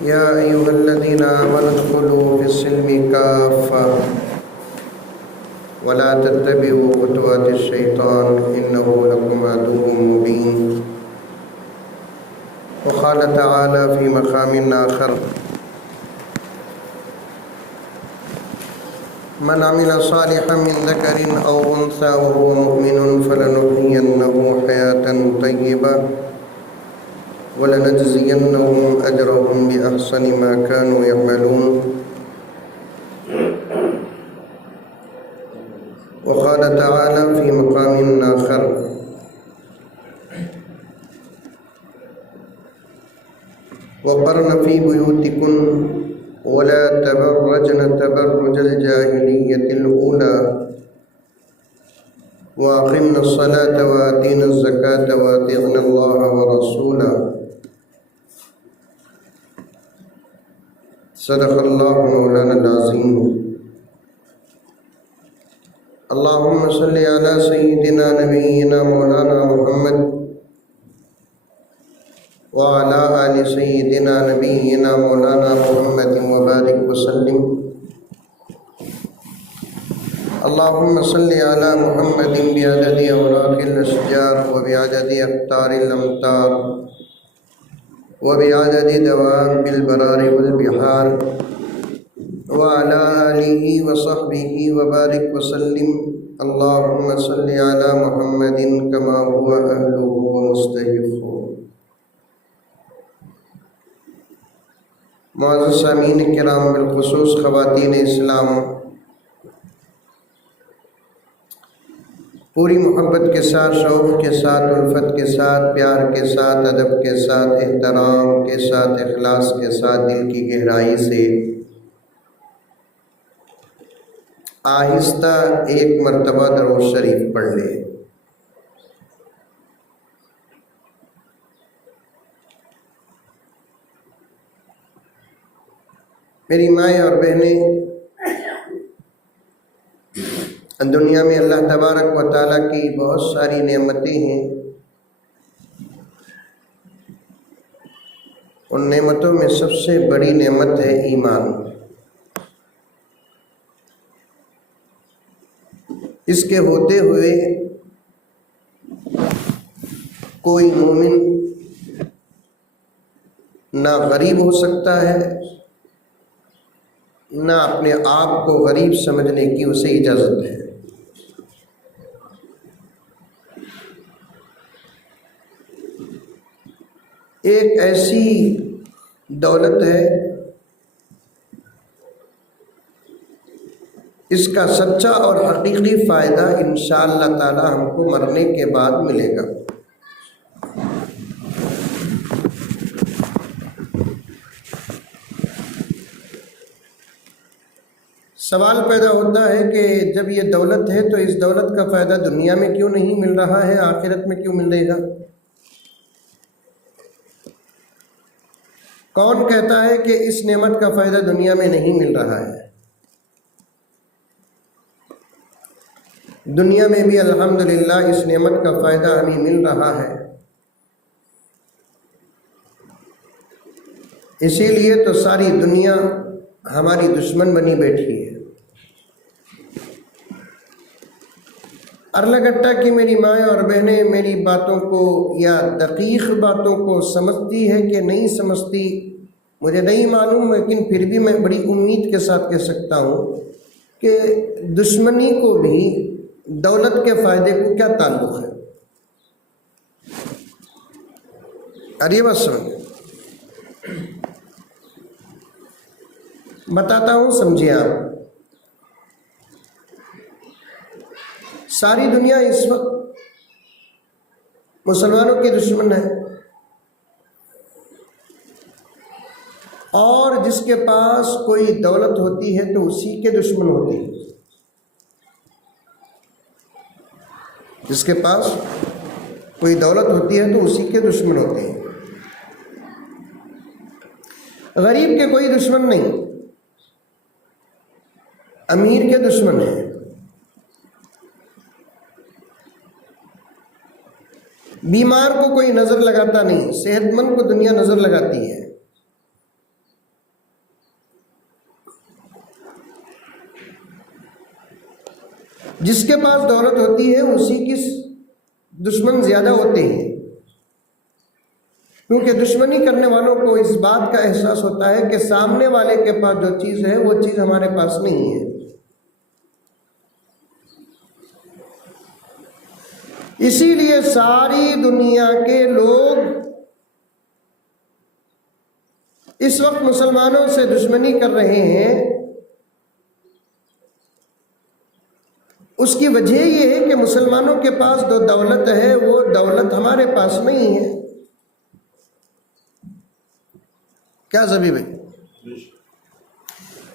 يا أيها الذين آمنوا ادخلوا في السلم كافة ولا تتبعوا خطوات الشيطان إنه لكم عدو مبين. وقال تعالى في مقام آخر: من عمل صالحا من ذكر أو أنثى وهو مؤمن فلنحيينه حياة طيبة وَلَنَجْزِيَنَّهُمْ أَجْرَهُمْ بِأَحْسَنِ مَا كَانُوا يَعْمَلُونَ. وقال تعالى في مقام آخر: وَقَرْنَ فِي بُيُوتِكُنَّ وَلَا تَبَرَّجْنَ تَبَرُّجَ الْجَاهِلِيَّةِ الْأُولَى وَأَقِمْنَ الصَّلَاةَ وَآتِينَ الزَّكَاةَ وَأَطِعْنَ اللَّهَ وَرَسُولَهُ. صدق اللہ مولانا العظیم. اللہم صلی علی سیدنا نبینا مولانا محمد وعلی آل سیدنا نبینا مولانا محمد وبارک وسلم. اللہم صلی علی محمد بعدد اوراق الاشجار وبعدد اقطار الامطار وبعدد دواب البرار والبحار وعلى آلہ وصحبہ وبارک وسلم. اللہم صلی علی محمد کما هو اہلہ ومستحق. معزز سامعین کرام، بالخصوص خواتین اسلام، پوری محبت کے ساتھ، شوق کے ساتھ، الفت کے ساتھ، پیار کے ساتھ، ادب کے ساتھ، احترام کے ساتھ، اخلاص کے ساتھ، دل کی گہرائی سے آہستہ ایک مرتبہ درود شریف پڑھ لے. میری مائیں اور بہنیں، دنیا میں اللہ تبارک و تعالیٰ کی بہت ساری نعمتیں ہیں. ان نعمتوں میں سب سے بڑی نعمت ہے ایمان. اس کے ہوتے ہوئے کوئی مومن نہ غریب ہو سکتا ہے، نہ اپنے آپ کو غریب سمجھنے کی اسے اجازت ہے. ایک ایسی دولت ہے، اس کا سچا اور حقیقی فائدہ انشاءاللہ تعالی ہم کو مرنے کے بعد ملے گا. سوال پیدا ہوتا ہے کہ جب یہ دولت ہے تو اس دولت کا فائدہ دنیا میں کیوں نہیں مل رہا ہے، آخرت میں کیوں ملے گا؟ کون کہتا ہے کہ اس نعمت کا فائدہ دنیا میں نہیں مل رہا ہے؟ دنیا میں بھی الحمدللہ اس نعمت کا فائدہ ہمیں مل رہا ہے. اسی لیے تو ساری دنیا ہماری دشمن بنی بیٹھی ہے. ارلگٹا کی میری مائیں اور بہنیں میری باتوں کو یا دقیق باتوں کو سمجھتی ہے کہ نہیں سمجھتی مجھے نہیں معلوم، لیکن پھر بھی میں بڑی امید کے ساتھ کہہ سکتا ہوں کہ دشمنی کو بھی دولت کے فائدے کو کیا تعلق ہے. ارے بس سمجھیں، بتاتا ہوں، سمجھیے آپ. ساری دنیا اس وقت مسلمانوں کی دشمن ہے، اور جس کے پاس کوئی دولت ہوتی ہے تو اسی کے دشمن ہوتی ہے. جس کے پاس کوئی دولت ہوتی ہے تو اسی کے دشمن ہوتے ہیں. غریب کے کوئی دشمن نہیں، امیر کے دشمن ہیں. بیمار کو کوئی نظر لگاتا نہیں، صحت مند کو دنیا نظر لگاتی ہے. جس کے پاس دولت ہوتی ہے اسی کی دشمن زیادہ ہوتے ہیں، کیونکہ دشمنی کرنے والوں کو اس بات کا احساس ہوتا ہے کہ سامنے والے کے پاس جو چیز ہے وہ چیز ہمارے پاس نہیں ہے۔ اسی لیے ساری دنیا کے لوگ اس وقت مسلمانوں سے دشمنی کر رہے ہیں۔ اس کی وجہ یہ ہے کہ مسلمانوں کے پاس جو دولت ہے وہ دولت ہمارے پاس نہیں ہے۔ کیا زبی بھائی؟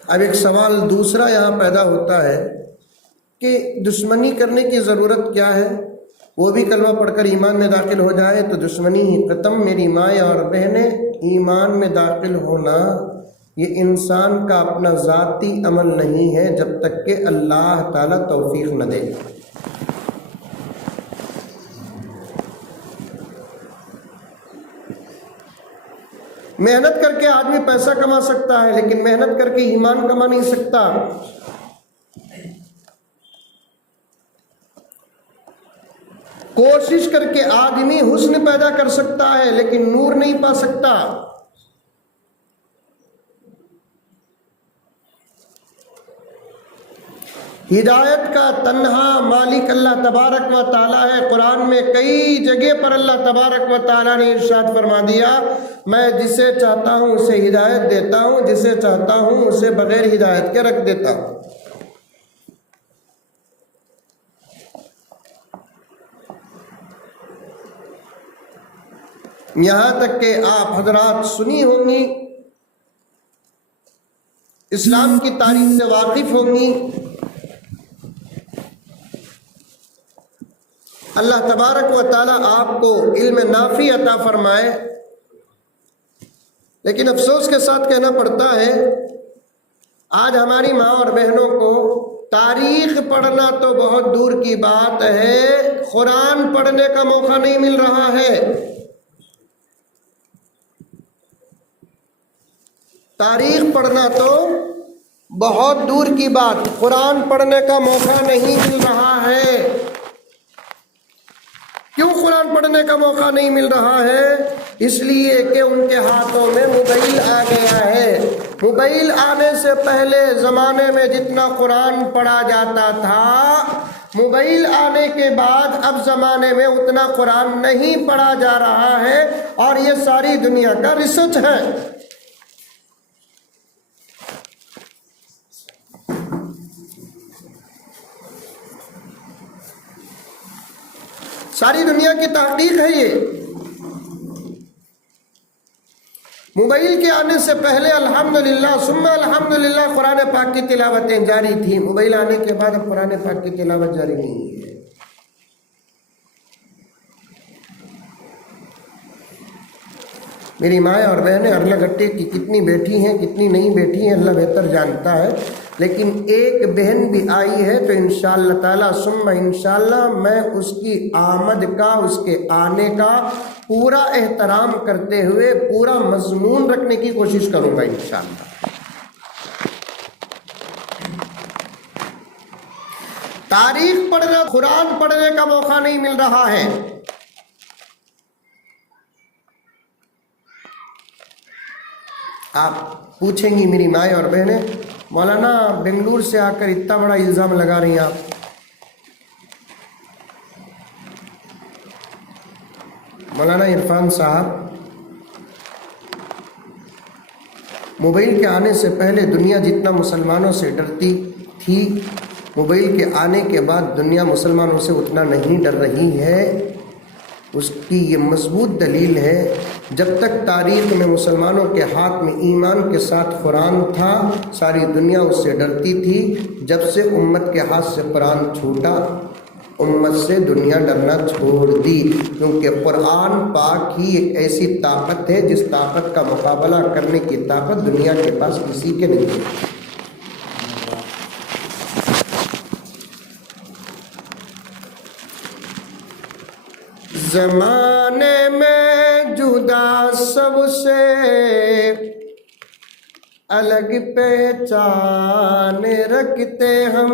اب ایک سوال دوسرا یہاں پیدا ہوتا ہے کہ دشمنی کرنے کی ضرورت کیا ہے؟ وہ بھی کلمہ پڑھ کر ایمان میں داخل ہو جائے تو دشمنی ہی ختم۔ میری مائیں اور بہنیں، ایمان میں داخل ہونا یہ انسان کا اپنا ذاتی عمل نہیں ہے جب تک کہ اللہ تعالیٰ توفیق نہ دے۔ محنت کر کے آدمی پیسہ کما سکتا ہے لیکن محنت کر کے ایمان کما نہیں سکتا۔ کوشش کر کے آدمی حسن پیدا کر سکتا ہے لیکن نور نہیں پا سکتا۔ ہدایت کا تنہا مالک اللہ تبارک و تعالیٰ ہے۔ قرآن میں کئی جگہ پر اللہ تبارک و تعالیٰ نے ارشاد فرما دیا، میں جسے چاہتا ہوں اسے ہدایت دیتا ہوں، جسے چاہتا ہوں اسے بغیر ہدایت کے رکھ دیتا ہوں۔ یہاں تک کہ آپ حضرات سنی ہوں گی، اسلام کی تاریخ سے واقف ہوں گی، اللہ تبارک و تعالیٰ آپ کو علم نافع عطا فرمائے، لیکن افسوس کے ساتھ کہنا پڑتا ہے آج ہماری ماں اور بہنوں کو تاریخ پڑھنا تو بہت دور کی بات ہے، قرآن پڑھنے کا موقع نہیں مل رہا ہے۔ تاریخ پڑھنا تو بہت دور کی بات، قرآن پڑھنے کا موقع نہیں مل رہا ہے۔ کیوں قرآن پڑھنے کا موقع نہیں مل رہا ہے؟ اس لیے کہ ان کے ہاتھوں میں موبائل آ گیا ہے۔ موبائل آنے سے پہلے زمانے میں جتنا قرآن پڑھا جاتا تھا، موبائل آنے کے بعد اب زمانے میں اتنا قرآن نہیں پڑھا جا رہا ہے، اور یہ ساری دنیا کا ریسرچ ہے۔ ساری دنیا کی تحقیق ہے یہ۔ موبائل کے آنے سے پہلے الحمدللہ ثم الحمدللہ قرآن پاک کی تلاوتیں جاری تھیں، موبائل آنے کے بعد اب قرآن پاک کی تلاوت جاری نہیں ہے۔ میری مائیں اور بہنیں، ارلا گٹے کی کتنی بیٹھی ہیں کتنی نہیں بیٹھی ہیں اللہ بہتر جانتا ہے، لیکن ایک بہن بھی آئی ہے تو انشاءاللہ تعالیٰ ثم انشاءاللہ میں اس کی آمد کا، اس کے آنے کا پورا احترام کرتے ہوئے پورا مضمون رکھنے کی کوشش کروں گا انشاءاللہ۔ تاریخ پڑھنا، قرآن پڑھنے کا موقع نہیں مل رہا ہے۔ آپ پوچھیں گی میری مائیں اور بہنیں، مولانا بنگلور سے آ کر اتنا بڑا الزام لگا رہی ہیں آپ، مولانا عرفان صاحب، موبائل کے آنے سے پہلے دنیا جتنا مسلمانوں سے ڈرتی تھی، موبائل کے آنے کے بعد دنیا مسلمانوں سے اتنا نہیں ڈر رہی ہے۔ اس کی یہ مضبوط دلیل ہے، جب تک تاریخ میں مسلمانوں کے ہاتھ میں ایمان کے ساتھ قرآن تھا ساری دنیا اس سے ڈرتی تھی۔ جب سے امت کے ہاتھ سے قرآن چھوٹا، امت سے دنیا ڈرنا چھوڑ دی، کیونکہ قرآن پاک ہی ایک ایسی طاقت ہے جس طاقت کا مقابلہ کرنے کی طاقت دنیا کے پاس کسی کے نہیں ہے۔ زمانے میں جدا سب سے الگ پہچان رکھتے ہم،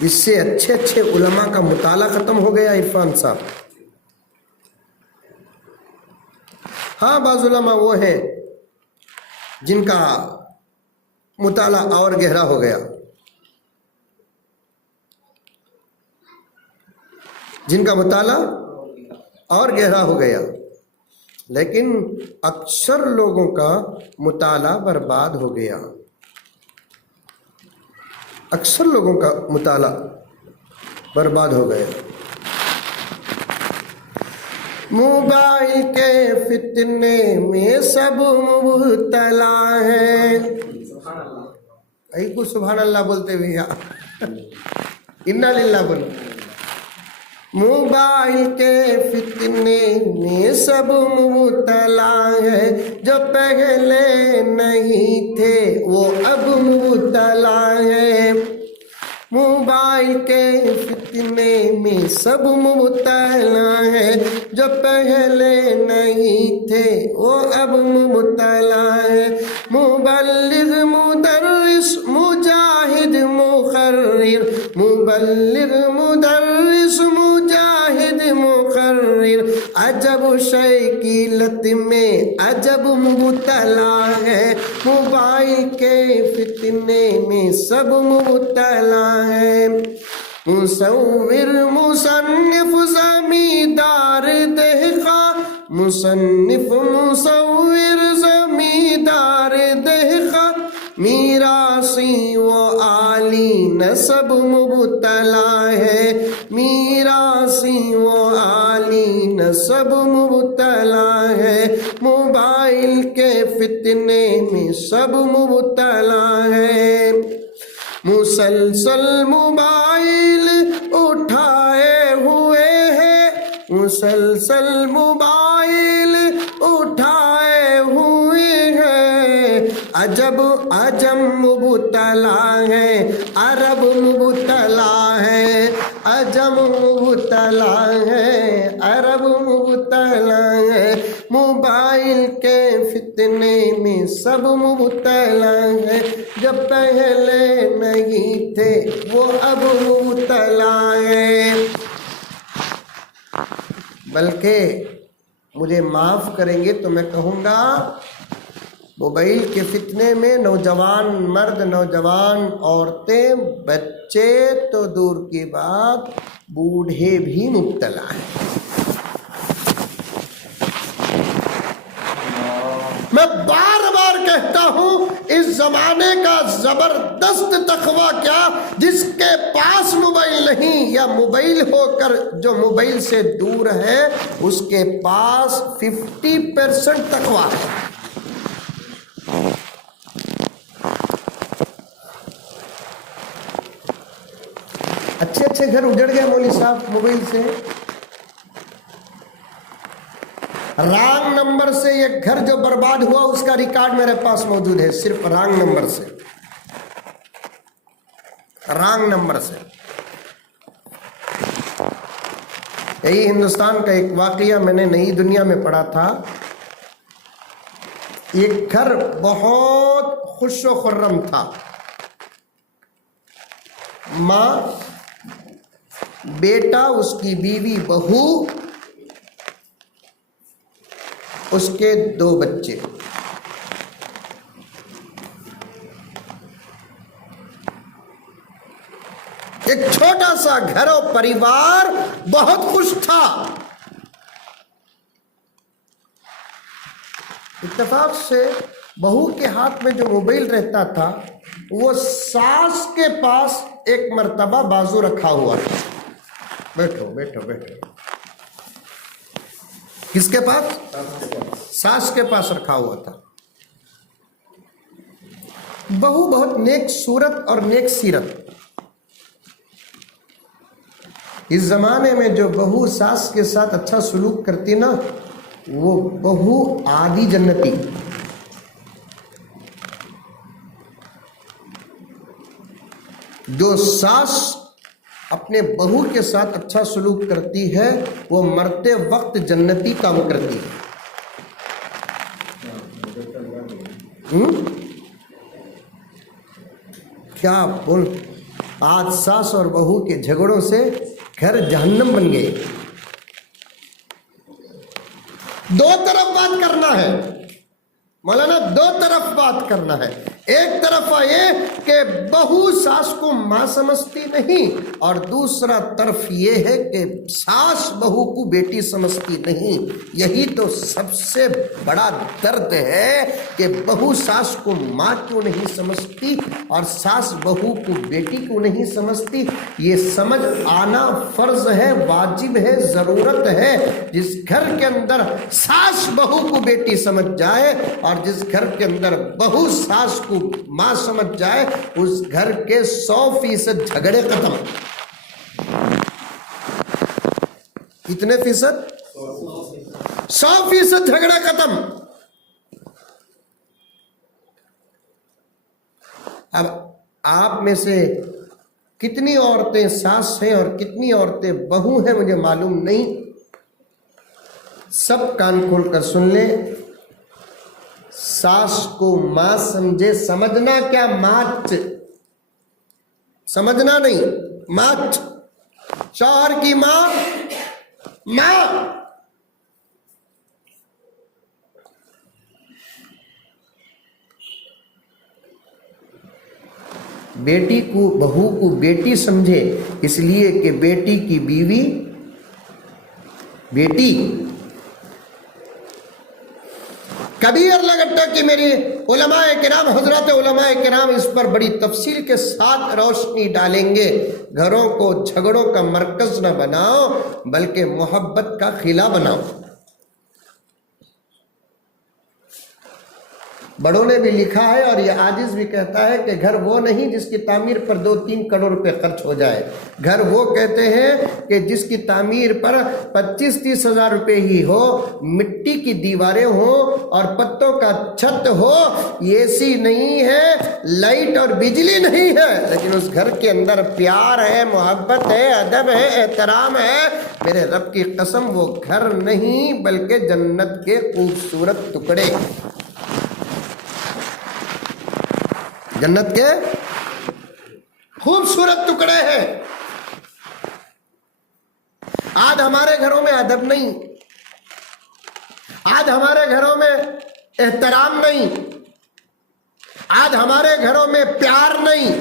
جس سے اچھے اچھے علماء کا مطالعہ ختم ہو گیا عرفان صاحب. ہاں بعض علماء وہ ہے جن کا مطالعہ اور گہرا ہو گیا، جن کا مطالعہ اور گہرا ہو گیا، لیکن اکثر لوگوں کا مطالعہ برباد ہو گیا. اکثر لوگوں کا مطالعہ برباد ہو گیا. موبائل کے فتنے میں سب مبتلا ہیں. ای کو سبحان اللہ بولتے ہوئے انا للہ بولو. موبائل کے فتنے میں سب مبتلا ہے، جو پہلے نہیں تھے وہ اب مبتلا ہے. موبائل کے فتنے میں سب مبتلا ہے، جو پہلے نہیں تھے وہ اب مبتلا ہے. مبلغ مدرس مجاہد مقرر، مبلغ مدرس مجاہد مقرر، عجب شے کی لت میں عجب مبتلا ہے. موبائل کے فتنے میں سب مبتلا ہے. مصور مصنف زمیندار دہقان، مصنف مصور زمیندار دہقان، میراثی و عالی نسب مبتلا ہے. میراثی و عالی نسب مبتلا ہے. موبائل کے فتنے میں سب مبتلا ہے. مسلسل موبائل اٹھائے ہوئے ہیں، مسلسل موبائل اٹھائے ہوئے ہیں. عجب عجم مبتلا ہے، عرب مبتلا ہے. عجم مبتلا ہے، عرب مبتلا ہے. موبائل کے فتنے میں سب مبتلا ہے، جب پہلے نہیں تھے وہ اب مبتلا ہے. بلکہ مجھے معاف کریں گے تو میں کہوں گا موبائل کے فتنے میں نوجوان مرد، نوجوان عورتیں، بچے تو دور کی بات، بوڑھے بھی مبتلا ہیں. میں بار بار کہتا ہوں اس زمانے کا زبردست تقویٰ کیا، جس کے پاس موبائل نہیں یا موبائل ہو کر جو موبائل سے دور ہے اس کے پاس 50% تقویٰ ہے. اچھے اچھے گھر اجڑ گئے مولوی صاحب موبائل سے. رانگ نمبر سے ایک گھر جو برباد ہوا اس کا ریکارڈ میرے پاس موجود ہے، صرف رانگ نمبر سے، رانگ نمبر سے. یہی ہندوستان کا ایک واقعہ میں نے نئی دنیا میں پڑھا تھا. ایک گھر بہت خوش و خرم تھا، ماں، بیٹا، اس کی بیوی، بہو، اس کے 2 بچے. ایک چھوٹا سا گھر و پریوار بہت خوش تھا. اتفاق سے بہو کے ہاتھ میں جو موبائل رہتا تھا وہ ساس کے پاس ایک مرتبہ بازو رکھا ہوا تھا. بیٹھو بیٹھو بیٹھو. کس کے پاس؟ ساس کے پاس رکھا ہوا تھا. بہو بہت نیک صورت اور نیک سیرت. اس زمانے میں جو بہو ساس کے ساتھ اچھا سلوک کرتی نا وہ بہو آدھی جنتی. جو ساس اپنے بہو کے ساتھ اچھا سلوک کرتی ہے وہ مرتے وقت جنتی کام کرتی ہے. کیا بول آج ساس اور بہو کے جھگڑوں سے گھر جہنم بن گئے۔ دو طرف بات کرنا ہے مولانا، دو طرف بات کرنا ہے۔ ایک طرف یہ کہ بہو ساس کو ماں سمجھتی نہیں، اور دوسرا طرف یہ ہے کہ ساس بہو کو بیٹی سمجھتی نہیں۔ یہی تو سب سے بڑا درد ہے کہ بہو ساس کو ماں کیوں نہیں سمجھتی اور ساس بہو کو بیٹی کیوں نہیں سمجھتی۔ یہ سمجھ آنا فرض ہے، واجب ہے، ضرورت ہے۔ جس گھر کے اندر ساس بہو کو بیٹی سمجھ جائے اور جس گھر کے اندر بہو ساس کو ماں سمجھ جائے، اس گھر کے 100% جھگڑے ختم۔ کتنے فیصد؟ 100% جھگڑا ختم۔ اب آپ میں سے کتنی عورتیں ساس ہیں اور کتنی عورتیں بہو ہیں مجھے معلوم نہیں، سب کان کھول کر سن لیں۔ ساس کو ماں سمجھے، سمجھنا کیا، ماں سمجھنا نہیں، ماں، شوہر کی ماں، ماں۔ بیٹی کو، بہو کو بیٹی سمجھے، اس لیے کہ بیٹی کی بیوی بیٹی۔ کبیر لگٹا کہ میری علماء کرام، حضرات علماء کرام اس پر بڑی تفصیل کے ساتھ روشنی ڈالیں گے۔ گھروں کو جھگڑوں کا مرکز نہ بناؤ بلکہ محبت کا قلعہ بناؤ۔ بڑوں نے بھی لکھا ہے اور یہ عاجز بھی کہتا ہے کہ گھر وہ نہیں جس کی تعمیر پر 2-3 کروڑ روپے خرچ ہو جائے، گھر وہ کہتے ہیں کہ جس کی تعمیر پر 25-30 ہزار روپے ہی ہو، مٹی کی دیواریں ہوں اور پتوں کا چھت ہو، اے سی نہیں ہے، لائٹ اور بجلی نہیں ہے، لیکن اس گھر کے اندر پیار ہے، محبت ہے، ادب ہے، احترام ہے، میرے رب کی قسم وہ گھر نہیں بلکہ جنت کے خوبصورت ٹکڑے، جنت کے خوبصورت ٹکڑے ہیں۔ آج ہمارے گھروں میں ادب نہیں، آج ہمارے گھروں میں احترام نہیں، آج ہمارے گھروں میں پیار نہیں،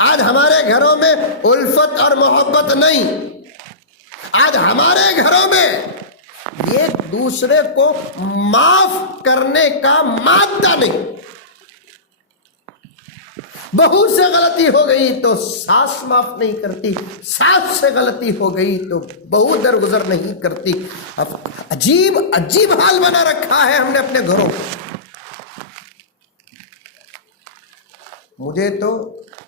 آج ہمارے گھروں میں الفت اور محبت نہیں، آج ہمارے گھروں میں ایک دوسرے کو معاف کرنے کا مادہ نہیں۔ بہو سے غلطی ہو گئی تو ساس معاف نہیں کرتی، ساس سے غلطی ہو گئی تو بہو درگزر نہیں کرتی۔ اب عجیب عجیب حال بنا رکھا ہے ہم نے اپنے گھروں میں۔ مجھے تو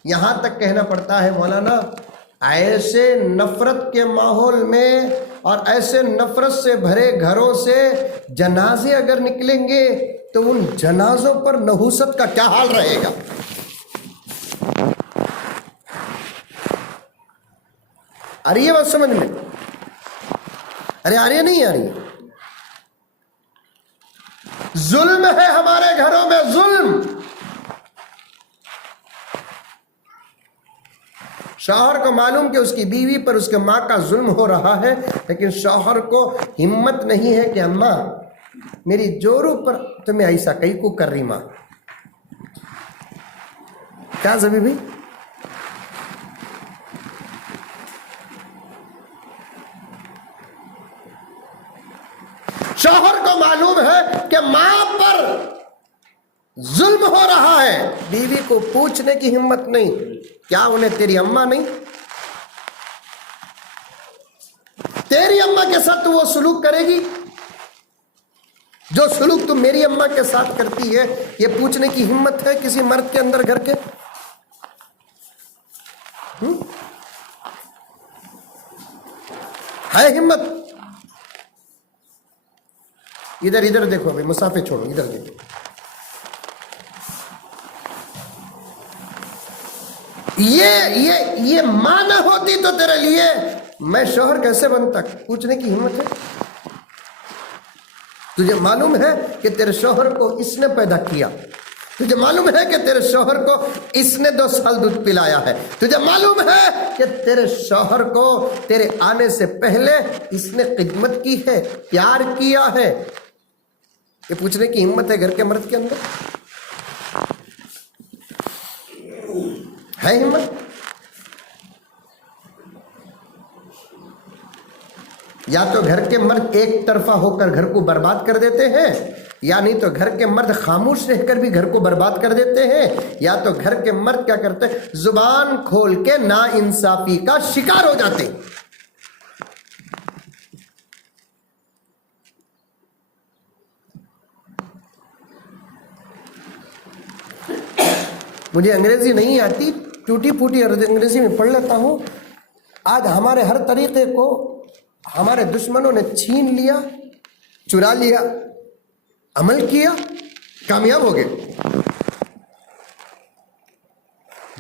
یہاں تک کہنا پڑتا ہے مولانا، ایسے نفرت کے ماحول میں اور ایسے نفرت سے بھرے گھروں سے جنازے اگر نکلیں گے تو ان جنازوں پر نحوست کا کیا حال رہے گا۔ آ رہی ہے بات سمجھ میں؟ ارے آ رہی ہے نہیں آ رہی ہے؟ ظلم ہے ہمارے گھروں میں، ظلم۔ شوہر کو معلوم کہ اس کی بیوی پر اس کے ماں کا ظلم ہو رہا ہے، لیکن شوہر کو ہمت نہیں ہے کہ اماں میری جورو پر تمہیں ایسا کئی کو کر رہی ماں، کیا زبی بھی؟ شوہر کو معلوم ہے کہ ماں پر ظلم ہو رہا ہے، بیوی کو پوچھنے کی ہمت نہیں، کیا انہیں تیری اماں نہیں؟ تیری اماں کے ساتھ تو وہ سلوک کرے گی جو سلوک تم میری اماں کے ساتھ کرتی ہے؟ یہ پوچھنے کی ہمت ہے کسی مرد کے اندر گھر کے؟ ہے ہمت؟ ادھر ادھر دیکھو بھائی، مسافے چھوڑو، ادھر دیکھو۔ یہ ماں نہ ہوتی تو تیرے لیے میں شوہر کیسے بنتا؟ پوچھنے کی ہمت ہے؟ تجھے معلوم ہے کہ تیرے شوہر کو اس نے پیدا کیا، تجھے معلوم ہے کہ تیرے شوہر کو اس نے 2 سال دودھ پلایا ہے، تجھے معلوم ہے کہ تیرے شوہر کو تیرے آنے سے پہلے اس نے خدمت کی ہے، پیار کیا ہے؟ یہ پوچھنے کی ہمت ہے گھر کے مرد کے اندر؟ ہے ہمت؟ یا تو گھر کے مرد ایک طرفہ ہو کر گھر کو برباد کر دیتے ہیں، یا نہیں تو گھر کے مرد خاموش رہ کر بھی گھر کو برباد کر دیتے ہیں، یا تو گھر کے مرد کیا کرتے ہیں، زبان کھول کے نا انصافی کا شکار ہو جاتے ہیں۔ مجھے انگریزی نہیں آتی، ٹوٹی پھوٹی انگریزی میں پڑھ لیتا ہوں۔ آج ہمارے ہر طریقے کو ہمارے دشمنوں نے چھین لیا، چرا لیا، عمل کیا، کامیاب ہو گئے۔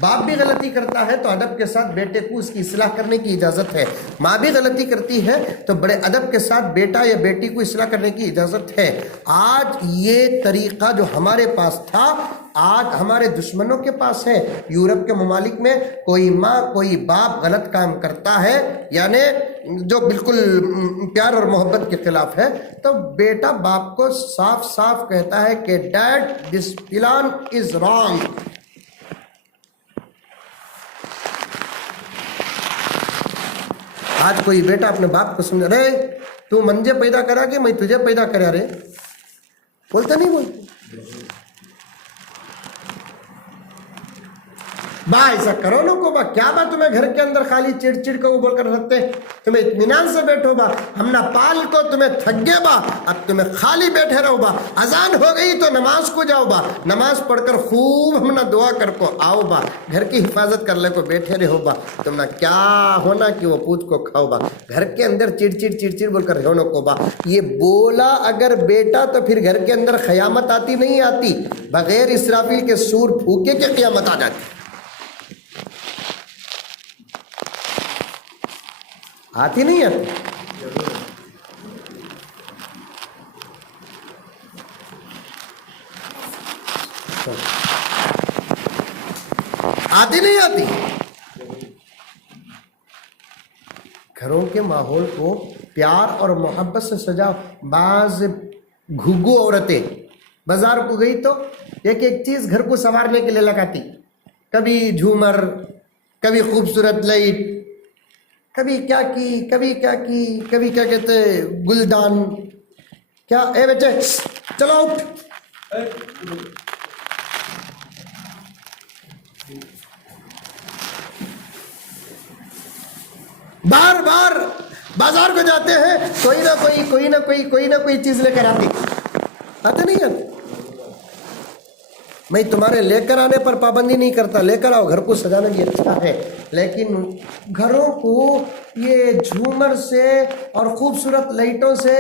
باپ بھی غلطی کرتا ہے تو ادب کے ساتھ بیٹے کو اس کی اصلاح کرنے کی اجازت ہے، ماں بھی غلطی کرتی ہے تو بڑے ادب کے ساتھ بیٹا یا بیٹی کو اصلاح کرنے کی اجازت ہے۔ آج یہ طریقہ جو ہمارے پاس تھا آج ہمارے دشمنوں کے پاس ہے۔ یورپ کے ممالک میں کوئی ماں کوئی باپ غلط کام کرتا ہے، یعنی جو بالکل پیار اور محبت کے خلاف ہے، تو بیٹا باپ کو صاف صاف کہتا ہے کہ did this plan is wrong. آج کوئی بیٹا اپنے باپ کو سمجھا رہے تو منجے پیدا کرا کہ میں تجھے پیدا کرا رہے، بولتا نہیں بولتا؟ با ایسا کرو نا کو با، کیا با تمہیں گھر کے اندر خالی چڑ چڑ کو بول کر رکھتے ہیں، تمہیں اطمینان سے بیٹھو با، ہم نہ پال کو تمہیں تھک گے با، اب تمہیں خالی بیٹھے رہو با، اذان ہو گئی تو نماز کو جاؤ با، نماز پڑھ کر خوب ہم نہ دعا کر کو آؤ با، گھر کی حفاظت کر لے کو بیٹھے رہو با، تم نہ کیا ہونا کہ وہ پوچھ کو کھاؤ با، گھر کے اندر چڑ چڑ چڑ چڑ بول کر رہو کو با۔ یہ بولا اگر بیٹا تو پھر گھر کے اندر قیامت آتی نہیں آتی، بغیر اسرافیل کے سور پھونکے کے قیامت آ جاتی، آتی نہیں آتی؟ آتی نہیں آتی؟ گھروں کے ماحول کو پیار اور محبت سے سجاؤ۔ بعض گھگو عورتیں بازار کو گئی تو ایک ایک چیز گھر کو سنوارنے کے لیے لگاتی، کبھی جھومر، کبھی خوبصورت لائٹ، کبھی کیا کی، کبھی کیا کی، کبھی کیا کہتے گلدان، کیا اے بچے چلو اٹھ، بار بار بازار کو جاتے ہیں کوئی نہ کوئی چیز لے کر آتے نہیں آتے؟ میں تمہارے لے کر آنے پر پابندی نہیں کرتا، لے کر آؤ، گھر کو سجانا بھی اچھا ہے، لیکن گھروں کو یہ جھومر سے اور خوبصورت لائٹوں سے،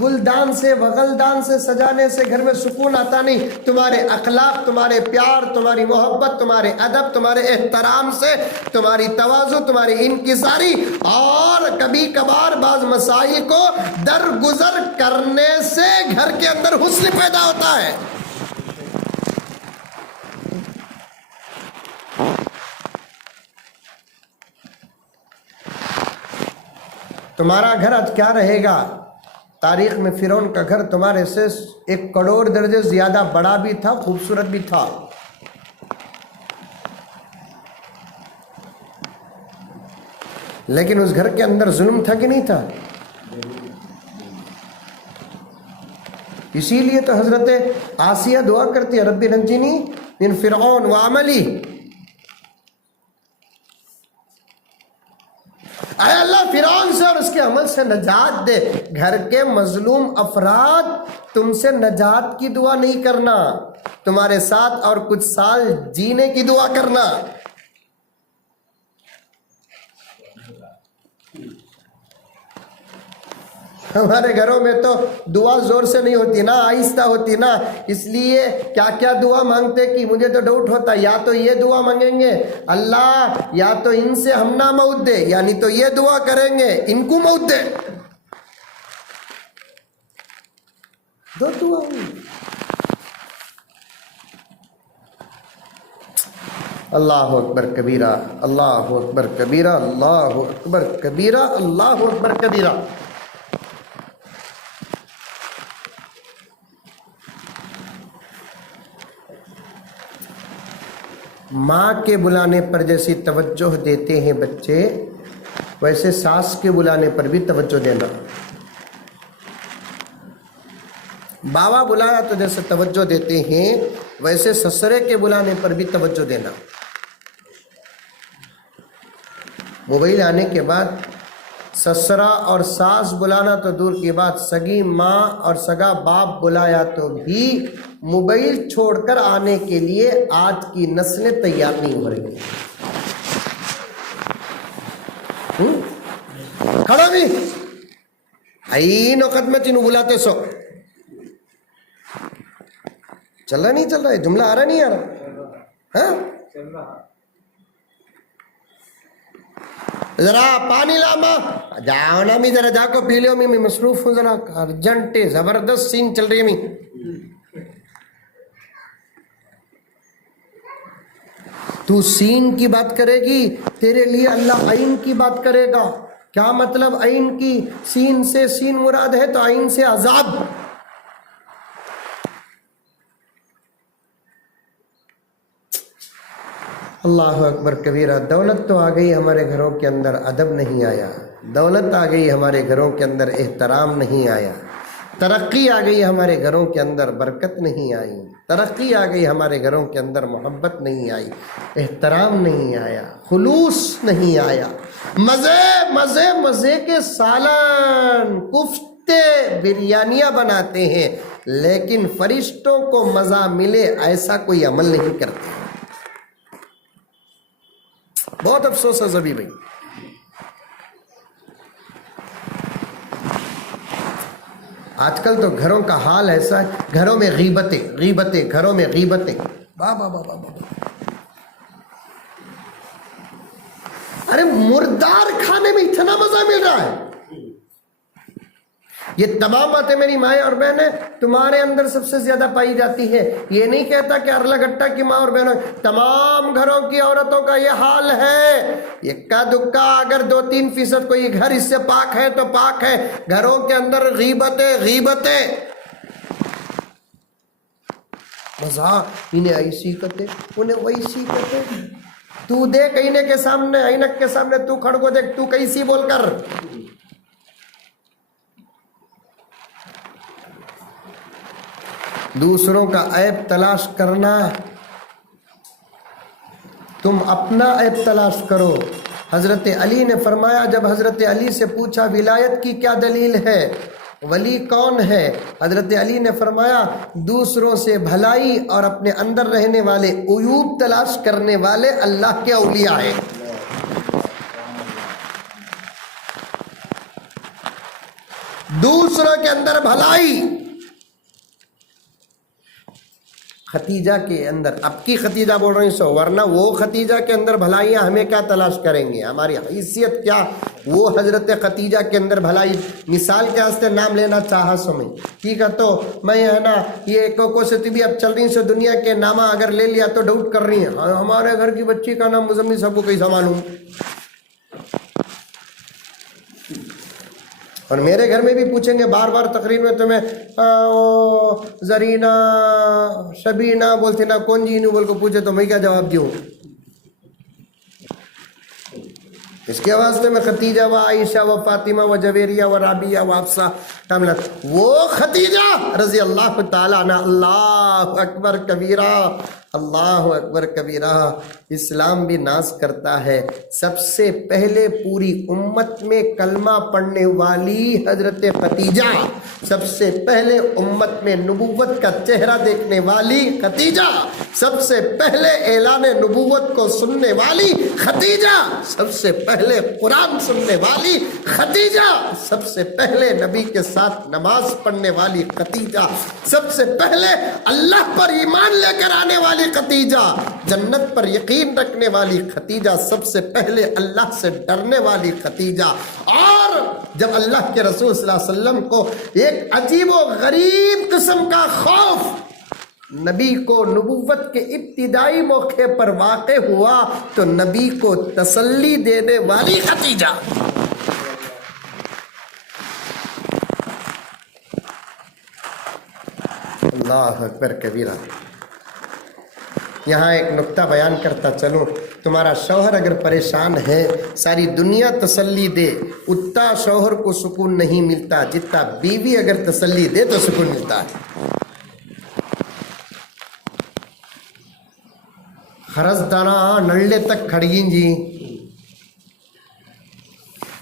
گلدان سے، وغلدان سے سجانے سے گھر میں سکون آتا نہیں۔ تمہارے اخلاق، تمہارے پیار، تمہاری محبت، تمہارے ادب، تمہارے احترام سے، تمہاری تواضع، تمہاری انکساری اور کبھی کبھار بعض مسائل کو درگزر کرنے سے گھر کے اندر حسن پیدا ہوتا ہے۔ تمہارا گھر آج کیا رہے گا؟ تاریخ میں فرعون کا گھر تمہارے سے 1 کروڑ درجے زیادہ بڑا بھی تھا، خوبصورت بھی تھا، لیکن اس گھر کے اندر ظلم تھا کہ نہیں تھا؟ اسی لیے تو حضرت آسیہ دعا کرتی ہے، رب نجنی من فرعون وعملی، اے اللہ فرعون سے اور اس کے عمل سے نجات دے۔ گھر کے مظلوم افراد تم سے نجات کی دعا نہیں کرنا، تمہارے ساتھ اور کچھ سال جینے کی دعا کرنا۔ ہمارے گھروں میں تو دعا زور سے نہیں ہوتی نا، آہستہ ہوتی نا، اس لیے کیا کیا دعا مانگتے کہ مجھے تو ڈاؤٹ ہوتا، یا تو یہ دعا مانگیں گے اللہ یا تو ان سے ہم نہ موت دے، یعنی تو یہ دعا کریں گے ان کو موت دے، 2 دعا ہوئی۔ اللہ اکبر کبیرہ، اللہ اکبر کبیرہ، اللہ اکبر کبیرہ، اللہ اکبر کبیرہ۔ ماں کے بلانے پر جیسی توجہ دیتے ہیں بچے، ویسے ساس کے بلانے پر بھی توجہ دینا۔ بابا بلایا تو جیسے توجہ دیتے ہیں، ویسے سسرے کے بلانے پر بھی توجہ دینا۔ موبائل آنے کے بعد سسرا اور ساس بلانا تو دور کی بات، سگی ماں اور سگا باپ بلایا تو بھی موبائل چھوڑ کر آنے کے لیے آج کی نسلیں تیار نہیں ہو رہی ہیں۔ کھڑا بھی این وقت میں تینوں بلاتے سو، چل رہا نہیں چل رہا ہے جملہ، آ رہا نہیں آ رہا؟ ہاں ذرا پانی لاما جاؤ نا، میں ذرا جا کو پی لو، میں مصروف ہوں، ذرا ارجنٹ زبردست سین چل رہی ہے۔ میں تو سین کی بات کرے گی، تیرے لیے اللہ عین کی بات کرے گا۔ کیا مطلب عین کی؟ سین سے سین مراد ہے تو عین سے عذاب۔ اللہ اکبر کبیرہ۔ دولت تو آ گئی ہمارے گھروں کے اندر، ادب نہیں آیا۔ دولت آ گئی ہمارے گھروں کے اندر، احترام نہیں آیا۔ ترقی آ گئی ہمارے گھروں کے اندر، برکت نہیں آئی۔ ترقی آ گئی ہمارے گھروں کے اندر، محبت نہیں آئی، احترام نہیں آیا، خلوص نہیں آیا۔ مزے مزے مزے کے سالن، کفتے، بریانیاں بناتے ہیں، لیکن فرشتوں کو مزہ ملے ایسا کوئی عمل نہیں کرتے۔ بہت افسوس ہے زبی بھائی۔ آج کل تو گھروں کا حال ایسا ہے، گھروں میں غیبتیں غیبتیں، گھروں میں غیبتیں۔ ارے مردار کھانے میں اتنا مزہ مل رہا ہے۔ یہ تمام باتیں میری مائیں اور بہنیں تمہارے اندر سب سے زیادہ پائی جاتی ہے۔ یہ نہیں کہتا کہ ارلا گٹا کی ماں اور بہنوں، تمام گھروں کی عورتوں کا یہ حال ہے۔ اکا دکا اگر 2-3% کوئی گھر اس سے پاک ہے تو پاک ہے۔ گھروں کے اندر غیبتیں غیبتیں، مزہ، انہیں ایسی کہتے انہیں ویسی کہتے۔ تو دیکھ آئینے کے سامنے، اینک کے سامنے تو کھڑ کو دیکھ، تو کیسی بول کر۔ دوسروں کا عیب تلاش کرنا، تم اپنا عیب تلاش کرو۔ حضرت علی نے فرمایا، جب حضرت علی سے پوچھا ولایت کی کیا دلیل ہے، ولی کون ہے، حضرت علی نے فرمایا دوسروں سے بھلائی اور اپنے اندر رہنے والے عیوب تلاش کرنے والے اللہ کے اولیاء ہیں۔ دوسروں کے اندر بھلائی، ختیجہ کے اندر، اب کی ختیجہ بول رہی سو، ورنہ وہ ختیجہ کے اندر بھلائیاں ہمیں کیا تلاش کریں گے، ہماری حیثیت کیا۔ وہ حضرت ختیجہ کے اندر بھلائی، مثال کے واسطے نام لینا چاہا سو میں، ٹھیک ہے، تو میں ہے نا یہ کوکو سے بھی اب چل رہی سو، دنیا کے نامہ اگر لے لیا تو ڈاؤٹ کر رہی ہیں ہمارے گھر کی بچی کا نام مزمل صاحب کو کیسا معلوم۔ اور میرے گھر میں بھی پوچھیں گے بار بار تقریر میں تمہیں زرینہ شبینہ بولتے نا کون جی نو بول کو پوچھے تو میں کیا جواب دوں۔ اس کے واسطے میں ختیجہ و عائشہ و فاطمہ و جویریہ و رابعہ و حفصہ، وہ ختیجہ رضی اللہ تعالیٰ عنہ، اللہ اکبر کبیرہ، اللہ اکبر کبیرہ۔ اسلام بھی ناز کرتا ہے، سب سے پہلے پوری امت میں کلمہ پڑھنے والی حضرت ختیجہ، سب سے پہلے امت میں نبوت کا چہرہ دیکھنے والی ختیجہ، سب سے پہلے اعلان نبوت کو سننے والی ختیجہ، سب سے پہلے قرآن سننے والی ختیجہ، سب سے پہلے نبی کے ساتھ نماز پڑھنے والی ختیجہ، سب سے پہلے اللہ پر ایمان لے کر آنے والی ختیجہ، جنت پر یقین رکھنے والی ختیجہ، سب سے پہلے اللہ سے ڈرنے والی ختیجہ۔ اور جب اللہ کے رسول صلی اللہ علیہ وسلم کو ایک عجیب و غریب قسم کا خوف نبی کو نبوت کے ابتدائی موقع پر واقع ہوا تو نبی کو تسلی دینے والی خدیجہ. اللہ اکبر کبیرہ. یہاں ایک نقطہ بیان کرتا چلوں. تمہارا شوہر اگر پریشان ہے، ساری دنیا تسلی دے، اتنا شوہر کو سکون نہیں ملتا جتنا بیوی اگر تسلی دے تو سکون ملتا ہے. خرز دانا نلے تک کھڑگیں جی.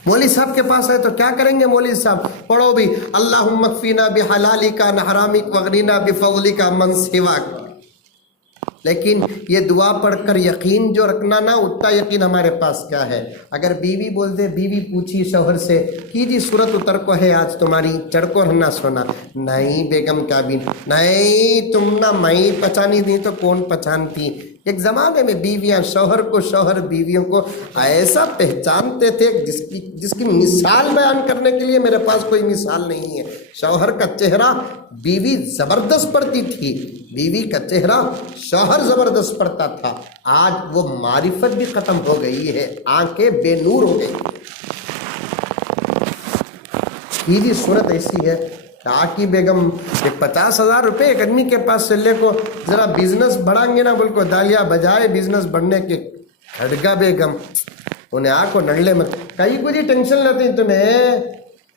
مولوی صاحب کے پاس ہے تو کیا کریں گے مولوی صاحب؟ پڑھو بھی اللہم اکفینا بحلالک عن حرامک وغنینا بفضلک من سواک. لیکن یہ دعا پڑھ کر یقین جو رکھنا نا، اتنا یقین ہمارے پاس کیا ہے؟ اگر بیوی بول دے، بیوی پوچھی شوہر سے کہ جی صورت اتر کو ہے آج تمہاری، چڑھ کو رہنا سونا. نہیں بیگم کیا بھی نہیں، تم نہ میں پہچانی دی تو کون پہچانتی. ایک زمانے میں بیویاں شوہر کو، شوہر بیویوں کو ایسا پہچانتے تھے جس کی مثال بیان کرنے کے لیے میرے پاس کوئی مثال نہیں ہے. شوہر کا چہرہ بیوی زبردست پڑتی تھی، بیوی کا چہرہ شوہر زبردست پڑتا تھا. آج وہ معرفت بھی ختم ہو گئی ہے، آنکھیں بے نور ہو گئی. یہ صورت ایسی ہے. آکی بیگم 50,000 روپے ایک آدمی کے پاس سے لے کو ذرا بزنس بڑھائیں گے نا، بول کو دالیا بجائے بزنس بڑھنے کے. کھڑگا بیگم انہیں آ کو نڑلے مت کئی کو جی ٹینشن لیتی تمہیں،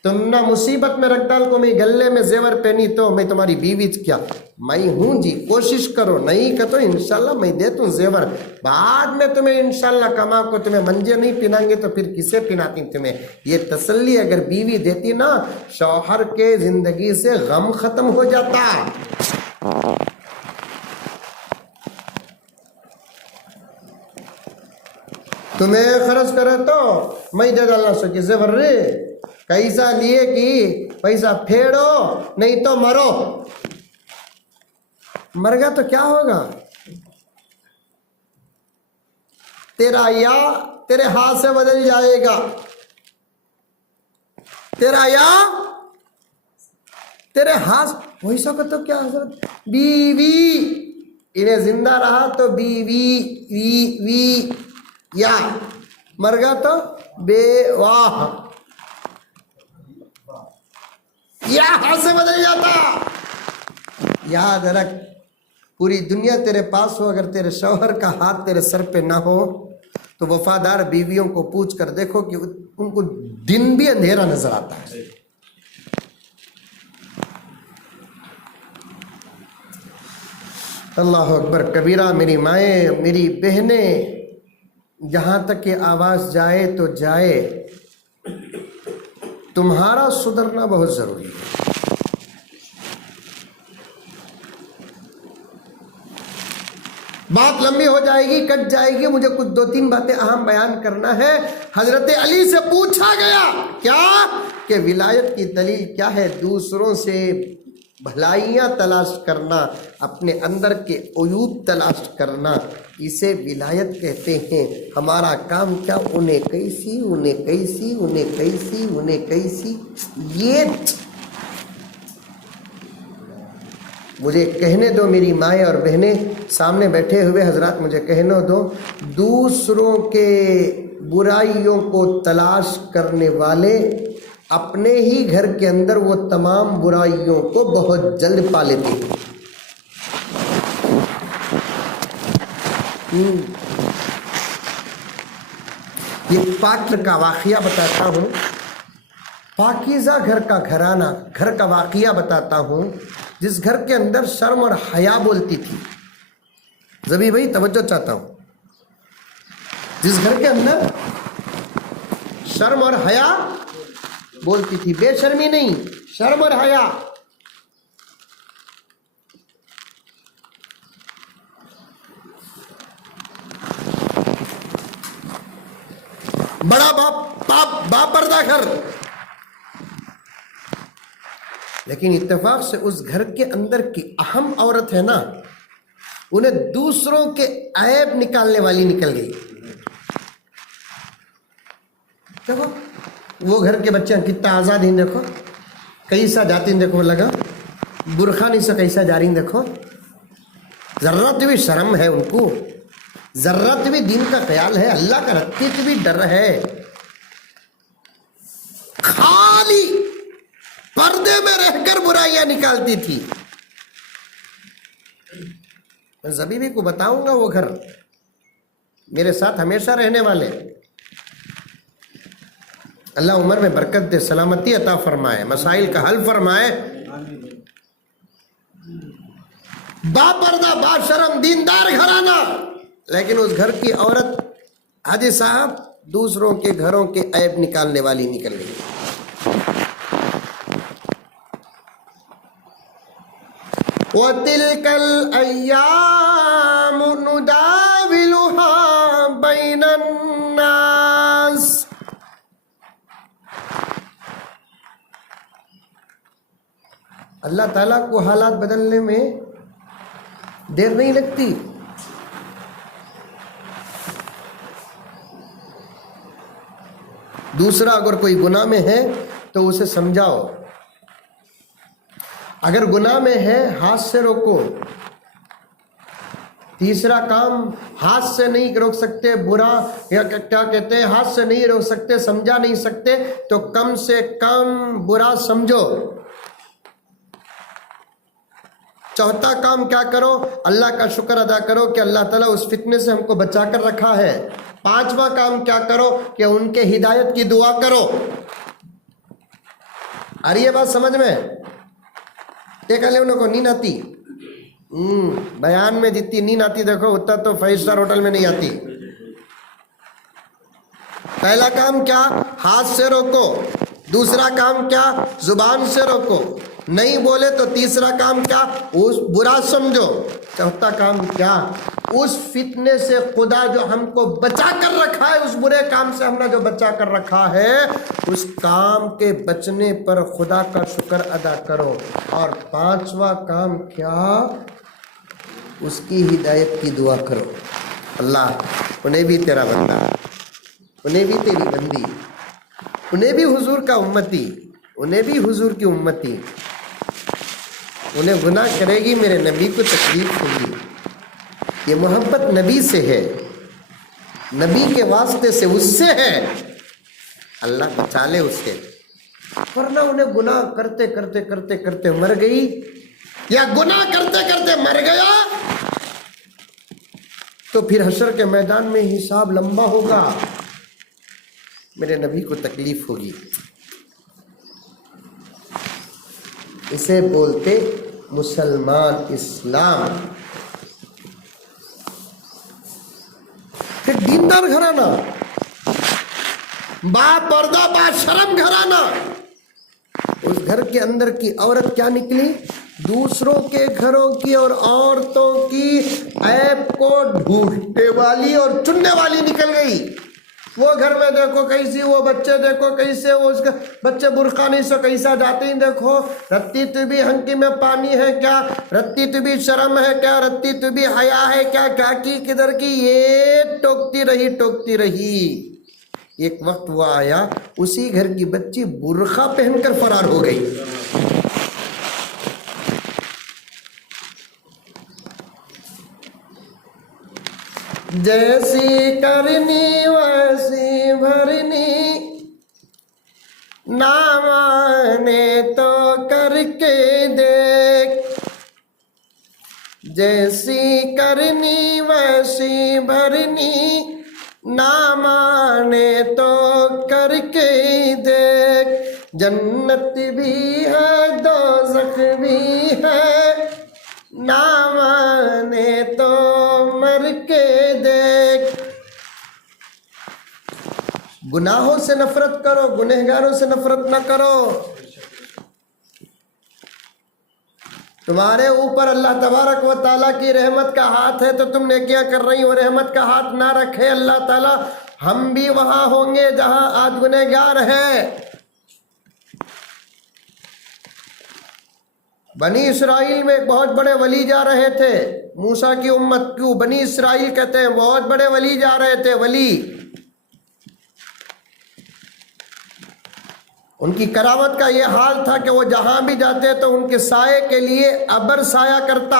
تم نہ مصیبت میں رکھ ڈال کو میں گلے میں زیور پہنی تو میں تمہاری بیوی کیا میں ہوں جی. کوشش کرو، نہیں کہ تو انشاءاللہ میں دے توں زیور. بعد میں تمہیں انشاءاللہ کما کو تمہیں منجے نہیں پنائیں گے تو پھر کسے پناتی تمہیں؟ یہ تسلی اگر بیوی دیتی نا، شوہر کے زندگی سے غم ختم ہو جاتا. تمہیں خرچ کرے تو میں دے ڈالنا سوچی زیور رے کیسا لیے کہ پیسہ پھیڑو نہیں تو مرو. مر گا تو کیا ہوگا؟ تیرا یا تیرے ہاتھ سے بدل جائے گا، تیرا یا تیرے ہاتھ. ویسا کا تو کیا حضرت؟ بیوی انہیں زندہ رہا تو بیوی وی یا مر گا تو بے واہ، یا ہاتھ سے بدل جاتا. یاد رکھ، پوری دنیا تیرے پاس ہو، اگر تیرے شوہر کا ہاتھ تیرے سر پہ نہ ہو تو وفادار بیویوں کو پوچھ کر دیکھو کہ ان کو دن بھی اندھیرا نظر آتا ہے. اللہ اکبر کبیرہ. میری مائیں، میری بہنیں، جہاں تک یہ آواز جائے تو جائے، تمہارا سدھرنا بہت ضروری ہے. بات لمبی ہو جائے گی، کٹ جائے گی، مجھے کچھ 2-3 باتیں اہم بیان کرنا ہے. حضرت علی سے پوچھا گیا کیا کہ ولایت کی دلیل کیا ہے؟ دوسروں سے بھلائیاں تلاش کرنا، اپنے اندر کے عیوب تلاش کرنا، اسے ولایت کہتے ہیں. ہمارا کام کیا؟ انہیں کیسی، انہیں کیسی، انہیں کیسی، انہیں کیسی. یہ مجھے کہنے دو میری مائیں اور بہنیں، سامنے بیٹھے ہوئے حضرات مجھے کہنے دو، دوسروں کے برائیوں کو تلاش کرنے والے اپنے ہی گھر کے اندر وہ تمام برائیوں کو بہت جلد پا لیتے ہیں. یہ پاک کا واقعہ بتاتا ہوں، پاکیزہ گھر کا گھرانہ، گھر کا واقعہ بتاتا ہوں، جس گھر کے اندر شرم اور حیا بولتی تھی. زبی بھائی توجہ چاہتا ہوں، جس گھر کے اندر شرم اور حیا بولتی تھی، بے شرمی نہیں، شرم اور حیا. بڑا باپ پردہ گھر. لیکن اتفاق سے اس گھر کے اندر کی اہم عورت ہے نا، انہیں دوسروں کے عیب نکالنے والی نکل گئی. دیکھو وہ گھر کے بچے کتنا آزاد ہیں، دیکھو کیسا جاتی ہیں، دیکھو لگا برخا نہیں سے کیسا جا رہی ہیں، دیکھو ذرت بھی شرم ہے ان کو، ذرت بھی دین کا خیال ہے، اللہ کا رتیت بھی ڈر ہے. خالی پردے میں رہ کر برائیاں نکالتی تھی. میں زبیبی کو بتاؤں گا وہ گھر میرے ساتھ ہمیشہ رہنے والے. اللہ عمر میں برکت دے، سلامتی عطا فرمائے، مسائل کا حل فرمائے. با پردہ با شرم دیندار گھرانہ، لیکن اس گھر کی عورت حاجی صاحب دوسروں کے گھروں کے عیب نکالنے والی نکل گئی. وَتِلْكَ الْأَيَّامُ نُدَاوِلُهَا بَيْنَ النَّاسِ. اللہ تعالیٰ کو حالات بدلنے میں دیر نہیں لگتی. دوسرا اگر کوئی گناہ میں ہے تو اسے سمجھاؤ، اگر گناہ میں ہے ہاتھ سے روکو. تیسرا کام ہاتھ سے نہیں روک سکتے برا، یا کیا کہتے ہیں ہاتھ سے نہیں روک سکتے، سمجھا نہیں سکتے تو کم سے کم برا سمجھو. چوتھا کام کیا کرو؟ اللہ کا شکر ادا کرو کہ اللہ تعالیٰ اس فتنے سے ہم کو بچا کر رکھا ہے. پانچواں کام کیا کرو کہ ان کے ہدایت کی دعا کرو. آ رہی ہے بات سمجھ میں؟ دیکھا لے انہوں کو نیند آتی، بیان میں جتنی نیند آتی دیکھو اتنا تو 5 اسٹار ہوٹل میں نہیں آتی. پہلا کام کیا؟ ہاتھ سے روکو. دوسرا کام کیا؟ زبان سے روکو. نہیں بولے تو تیسرا کام کیا؟ اس برا سمجھو. چوتھا کام کیا؟ اس فتنے سے خدا جو ہم کو بچا کر رکھا ہے، اس برے کام سے ہم نے جو بچا کر رکھا ہے، اس کام کے بچنے پر خدا کا شکر ادا کرو. اور پانچواں کام کیا؟ اس کی ہدایت کی دعا کرو. اللہ انہیں بھی تیرا بندہ، انہیں بھی تیری بندی، انہیں بھی حضور کا امتی، انہیں بھی حضور کی امتی. انہیں گناہ کرے گی میرے نبی کو تکلیف ہوگی. یہ محبت نبی سے ہے، نبی کے واسطے سے، اس سے ہے. اللہ بچا لے اس سے. ورنہ انہیں گناہ کرتے کرتے کرتے کرتے مر گئی، یا گناہ کرتے کرتے مر گیا تو پھر حشر کے میدان میں حساب لمبا ہوگا، میرے نبی کو تکلیف ہوگی. اسے بولتے مسلمان اسلام. کہ دیندار گھرانہ، با پردہ با شرم گھرانہ. اس گھر کے اندر کی عورت کیا نکلی؟ دوسروں کے گھروں کی اور عورتوں کی عیب کو ڈھونڈنے والی اور چننے والی نکل گئی. وہ گھر میں دیکھو کیسی، وہ بچے دیکھو کیسے، وہ اس کے بچے برقع نہیں سو کیسا جاتے ہیں، دیکھو رتی تو بھی ہنکی میں پانی ہے کیا، رتی تو بھی شرم ہے کیا، رتی تو بھی حیا ہے کیا، کیا کی کدھر کی، یہ ٹوکتی رہی ٹوکتی رہی. ایک وقت وہ آیا اسی گھر کی بچی برقع پہن کر فرار ہو گئی. جیسی کرنی ویسی بھرنی، نہ مانے تو کر کے دیکھ. جیسی کرنی ویسی بھرنی، نہ مانے تو کر کے دیکھ. جنت بھی ہے دوزخ بھی ہے، نہ مانے تو مر کے دیکھ. گناہوں سے نفرت کرو، گنہگاروں سے نفرت نہ کرو. تمہارے اوپر اللہ تبارک و تعالیٰ کی رحمت کا ہاتھ ہے تو تم نیکیاں کر رہی ہو. رحمت کا ہاتھ نہ رکھے اللہ تعالیٰ، ہم بھی وہاں ہوں گے جہاں آج گنہگار ہے. بنی اسرائیل میں ایک بہت بڑے ولی جا رہے تھے. موسیٰ کی امت کو بنی اسرائیل کہتے ہیں. بہت بڑے ولی جا رہے تھے. ولی ان کی کرامت کا یہ حال تھا کہ وہ جہاں بھی جاتے تو ان کے سائے کے لیے ابر سایہ کرتا.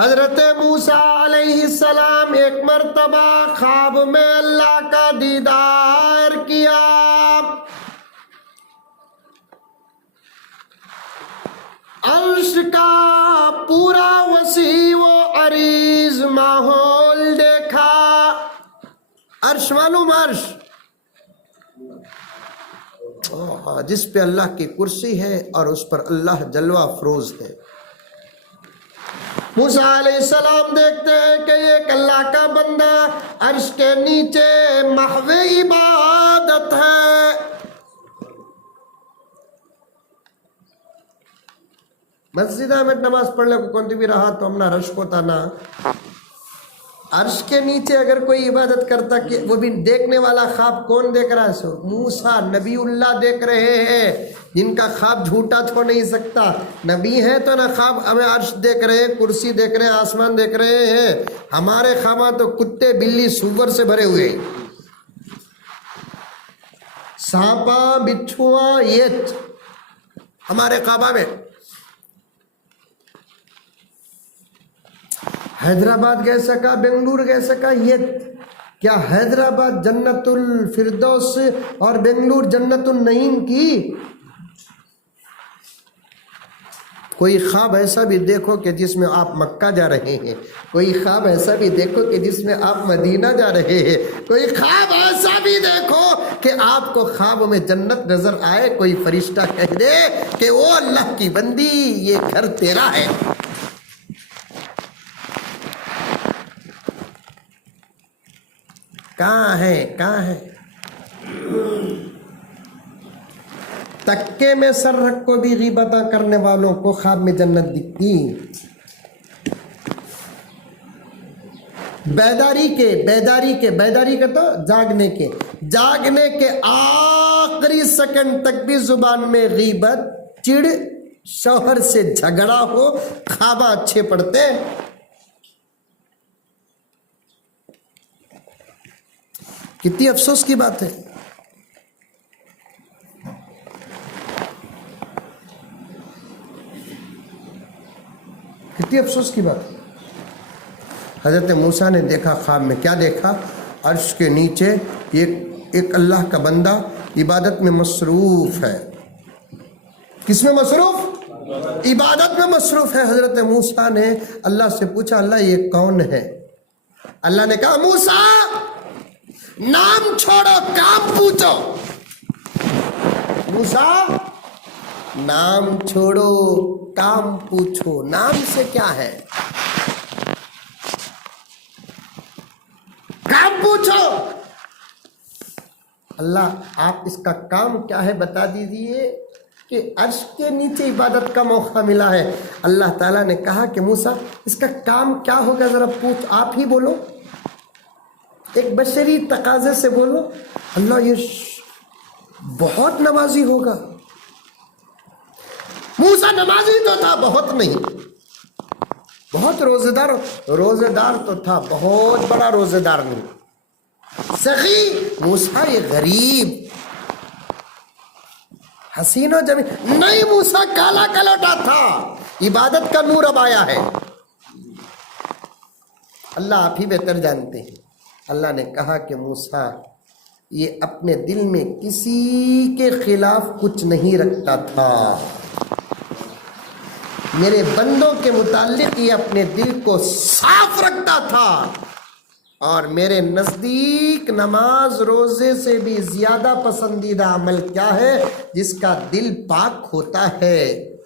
حضرت موسیٰ علیہ السلام ایک مرتبہ خواب میں اللہ کا دیدار کیا. عرش کا پورا وسیع و عریض ماحول دیکھا. عرش معلوم عرش جس پہ اللہ کی کرسی ہے اور اس پر اللہ جلوہ افروز ہے. موسیٰ علیہ السلام دیکھتے ہیں کہ ایک اللہ کا بندہ عرش کے نیچے محو عبادت ہے. مسجد میں نماز پڑھ لے کو کون بھی رہا تو ہمنا رش کو تھا نا. عرش کے نیچے اگر کوئی عبادت کرتا کہ وہ بھی دیکھنے والا خواب کون دیکھ رہا ہے؟ سو موسیٰ نبی اللہ دیکھ رہے ہیں جن کا خواب جھوٹا تو نہیں سکتا. نبی ہے تو نہ خواب ہمیں عرش دیکھ رہے ہیں, کرسی دیکھ رہے ہیں, آسمان دیکھ رہے ہیں. ہمارے خواب تو کتے بلی سور سے بھرے ہوئے, سانپا بچھواں یہ ہمارے خواب میں. حیدرآباد گئے سکا, بنگلور گئے سکا, یہ کیا حیدرآباد جنت الفردوس اور بنگلور جنت النعیم کی؟ کوئی خواب ایسا بھی دیکھو کہ جس میں آپ مکہ جا رہے ہیں, کوئی خواب ایسا بھی دیکھو کہ جس میں آپ مدینہ جا رہے ہیں, کوئی خواب ایسا بھی دیکھو کہ آپ کو خواب میں جنت نظر آئے, کوئی فرشتہ کہہ دے کہ وہ اللہ کی بندی یہ گھر تیرا ہے. کہاں ہے کہاں ہے؟ تکے میں سر رکھ کو بھی غیبتاں کرنے والوں کو خواب میں جنت دکھتی. بیداری کے تو جاگنے کے آخری سیکنڈ تک بھی زبان میں غیبت, چڑ, شوہر سے جھگڑا ہو, خواب اچھے پڑتے. کتنی افسوس کی بات ہے. کتنی افسوس کی بات. حضرت موسیٰ نے دیکھا خواب میں, کیا دیکھا؟ عرش کے نیچے ایک اللہ کا بندہ عبادت میں مصروف ہے. کس میں مصروف؟ عبادت میں مصروف ہے. حضرت موسیٰ نے اللہ سے پوچھا, اللہ یہ کون ہے؟ اللہ نے کہا موسیٰ نام چھوڑو کام پوچھو. موسیٰ نام چھوڑو کام پوچھو. نام سے کیا ہے؟ کام پوچھو. اللہ آپ اس کا کام کیا ہے بتا دیجئے کہ عرش کے نیچے عبادت کا موقع ملا ہے. اللہ تعالیٰ نے کہا کہ موسیٰ اس کا کام کیا ہوگا ذرا پوچھ, آپ ہی بولو, ایک بشری تقاضے سے بولو. اللہ یہ بہت نمازی ہوگا. موسیٰ نمازی تو تھا, بہت نہیں, بہت روزے دار تو تھا, بہت بڑا روزے دار نہیں. سخی موسیٰ یہ غریب حسین و جمیل نہیں. موسیٰ کالا کلوٹا تھا, عبادت کا نور اب آیا ہے. اللہ آپ ہی بہتر جانتے ہیں. اللہ نے کہا کہ موسیٰ یہ اپنے دل میں کسی کے خلاف کچھ نہیں رکھتا تھا. میرے بندوں کے متعلق یہ اپنے دل کو صاف رکھتا تھا. اور میرے نزدیک نماز روزے سے بھی زیادہ پسندیدہ عمل کیا ہے؟ جس کا دل پاک ہوتا ہے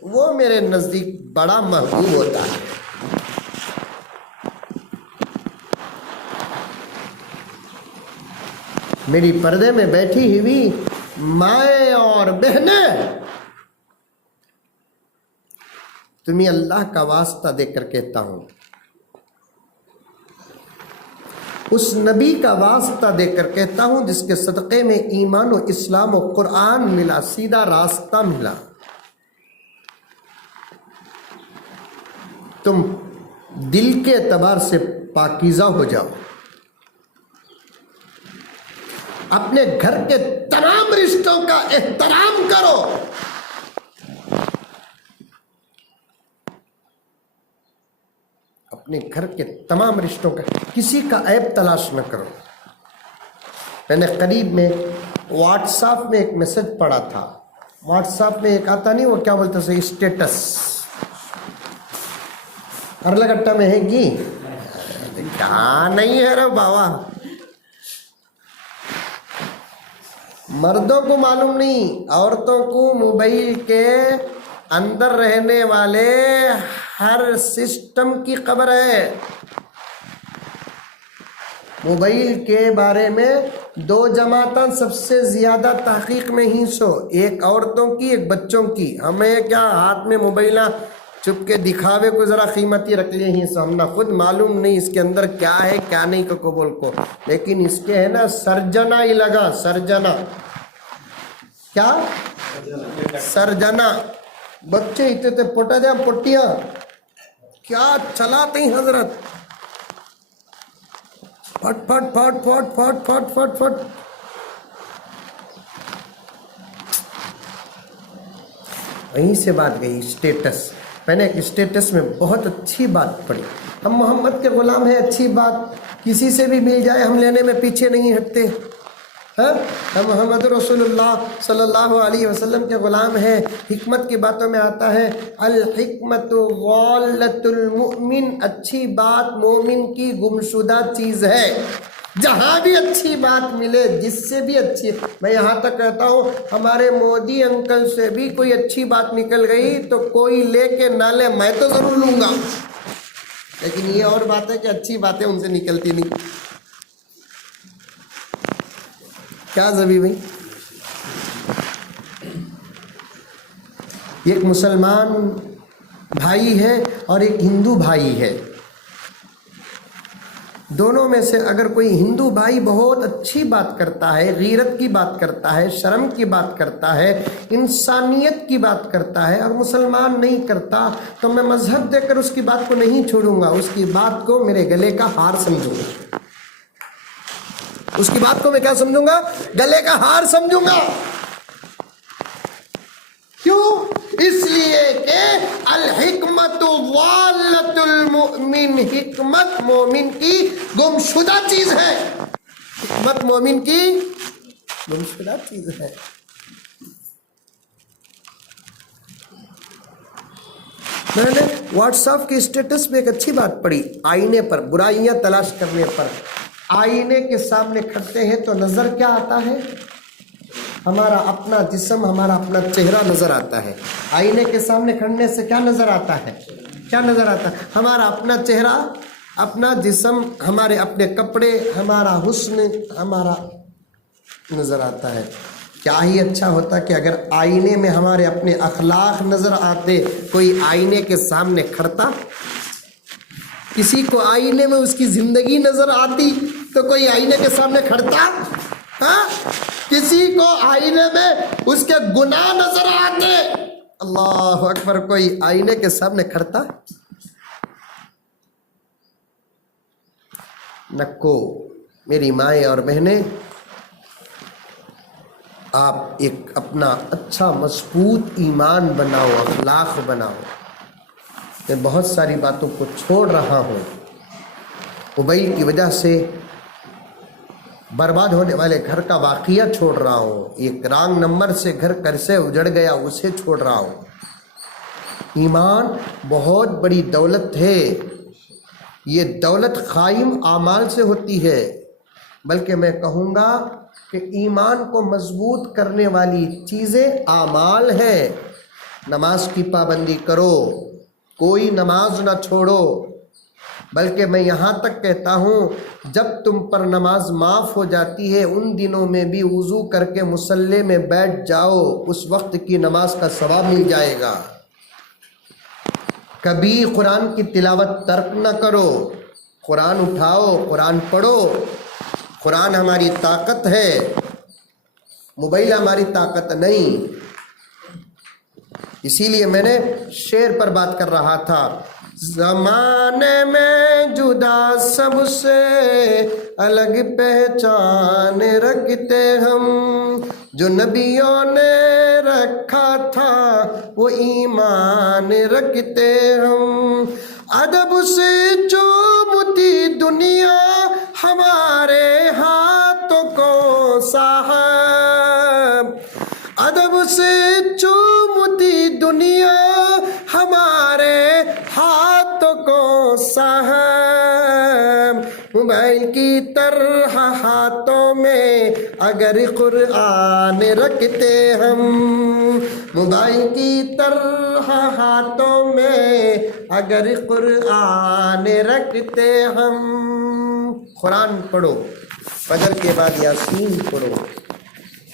وہ میرے نزدیک بڑا محبوب ہوتا ہے. میری پردے میں بیٹھی ہوئی مائیں اور بہنیں, تمہیں اللہ کا واسطہ دے کر کہتا ہوں, اس نبی کا واسطہ دے کر کہتا ہوں جس کے صدقے میں ایمان و اسلام و قرآن ملا, سیدھا راستہ ملا. تم دل کے اعتبار سے پاکیزہ ہو جاؤ, اپنے گھر کے تمام رشتوں کا احترام کرو. اپنے گھر کے تمام رشتوں کا کسی کا عیب تلاش نہ کرو. میں نے قریب میں واٹس ایپ میں ایک میسج پڑھا تھا. واٹس ایپ میں ایک آتا نہیں، وہ کیا بولتے ہیں، اسٹیٹس. ارلگٹا میں ہے گی کہاں نہیں ہے رے بابا. مردوں کو معلوم نہیں، عورتوں کو موبائل کے اندر رہنے والے ہر سسٹم کی خبر ہے. موبائل کے بارے میں 2 جماعتیں سب سے زیادہ تحقیق میں ہی سو، ایک عورتوں کی ایک بچوں کی. ہمیں کیا ہاتھ میں موبائل چپ کے دکھاوے کو ذرا قیمتی رکھ لیے ہی سو، ہم نہ خود معلوم نہیں اس کے اندر کیا ہے کیا نہیں کو بول کو. لیکن اس کے ہے نا سرجنا ہی لگا، سرجنا کیا سرجنا. بچے اتنے تے پوٹا دیا پٹیاں کیا چلاتے ہیں حضرت، پھٹ پھٹ پھٹ پھٹ پھٹ پھٹ پھٹ پھٹ. وہیں سے بات گئی اسٹیٹس. میں نے ایک اسٹیٹس میں بہت اچھی بات پڑھی. ہم محمد کے غلام ہیں، اچھی بات، کسی سے بھی مل جائے ہم لینے میں پیچھے نہیں ہٹتے. ہم محمد رسول اللہ صلی اللہ علیہ وسلم کے غلام ہیں. حکمت کی باتوں میں آتا ہے الحکمت ضالۃ المؤمن، اچھی بات مومن کی گمشدہ چیز ہے. جہاں بھی اچھی بات ملے، جس سے بھی اچھی، میں یہاں تک کہتا ہوں ہمارے مودی انکل سے بھی کوئی اچھی بات نکل گئی تو کوئی لے کے نہ لے، میں تو ضرور لوں گا. لیکن یہ اور بات ہے کہ اچھی باتیں ان سے نکلتی نہیں. کیا زبی بھائی؟ ایک مسلمان بھائی ہے اور ایک ہندو بھائی ہے. دونوں میں سے اگر کوئی ہندو بھائی بہت اچھی بات کرتا ہے، غیرت کی بات کرتا ہے، شرم کی بات کرتا ہے، انسانیت کی بات کرتا ہے، اور مسلمان نہیں کرتا، تو میں مذہب دے کر اس کی بات کو نہیں چھوڑوں گا. اس کی بات کو میرے گلے کا ہار سمجھوں گا. اس کی بات کو میں کیا سمجھوں گا؟ گلے کا ہار سمجھوں گا. کیوں؟ اس لیے کہ الحکمت ضالۃ المؤمن، حکمت مومن کی گمشدہ چیز ہے. حکمت مومن کی گمشدہ چیز ہے. میں نے واٹس ایپ کے اسٹیٹس پہ ایک اچھی بات پڑھی، آئینے پر برائیاں تلاش کرنے پر. آئینے کے سامنے کھڑتے ہیں تو نظر کیا آتا ہے؟ ہمارا اپنا جسم، ہمارا اپنا چہرہ نظر آتا ہے. آئینے کے سامنے کھڑنے سے کیا نظر آتا ہے؟ کیا نظر آتا ہے؟ ہمارا اپنا چہرہ، اپنا جسم، ہمارے اپنے کپڑے، ہمارا حسن ہمارا نظر آتا ہے. کیا ہی اچھا ہوتا کہ اگر آئینے میں ہمارے اپنے اخلاق نظر آتے. کوئی آئینے کے سامنے کھڑتا، کسی کو آئینے میں اس کی زندگی نظر آتی تو کوئی آئینے کے سامنے کھڑتا؟ کسی کو آئینے میں اس کے گناہ نظر آتے، اللہ اکبر، کوئی آئینے کے سامنے کھڑتا؟ نکو. میری مائیں اور بہنیں، آپ ایک اپنا اچھا مضبوط ایمان بناؤ، اخلاق بناؤ. میں بہت ساری باتوں کو چھوڑ رہا ہوں. موبائل کی وجہ سے برباد ہونے والے گھر کا واقعہ چھوڑ رہا ہوں. ایک رانگ نمبر سے گھر کیسے اجڑ گیا اسے چھوڑ رہا ہوں. ایمان بہت بڑی دولت ہے. یہ دولت قائم اعمال سے ہوتی ہے، بلکہ میں کہوں گا کہ ایمان کو مضبوط کرنے والی چیزیں اعمال ہیں. نماز کی پابندی کرو، کوئی نماز نہ چھوڑو. بلکہ میں یہاں تک کہتا ہوں جب تم پر نماز معاف ہو جاتی ہے ان دنوں میں بھی وضو کر کے مصلی میں بیٹھ جاؤ، اس وقت کی نماز کا ثواب مل جائے گا. کبھی قرآن کی تلاوت ترک نہ کرو. قرآن اٹھاؤ، قرآن پڑھو. قرآن ہماری طاقت ہے، موبائل ہماری طاقت نہیں. اسی لیے میں نے شعر پر بات کر رہا تھا. زمانے میں جدا سب سے الگ پہچان رکھتے ہم، جو نبیوں نے رکھا تھا وہ ایمان رکھتے ہم. ادب سے چومتی دنیا ہمارے ہاتھوں کو صاحب، ادب سے چومتی دنیا ہمارے ہاتھوں کو صاحب، موبائل کی طرح ہاتھوں میں اگر قرآن رکھتے ہم، موبائل کی طرح ہاتھوں میں اگر قرآن رکھتے ہم، قرآن پڑھو، فجر کے بعد یاسین پڑھو،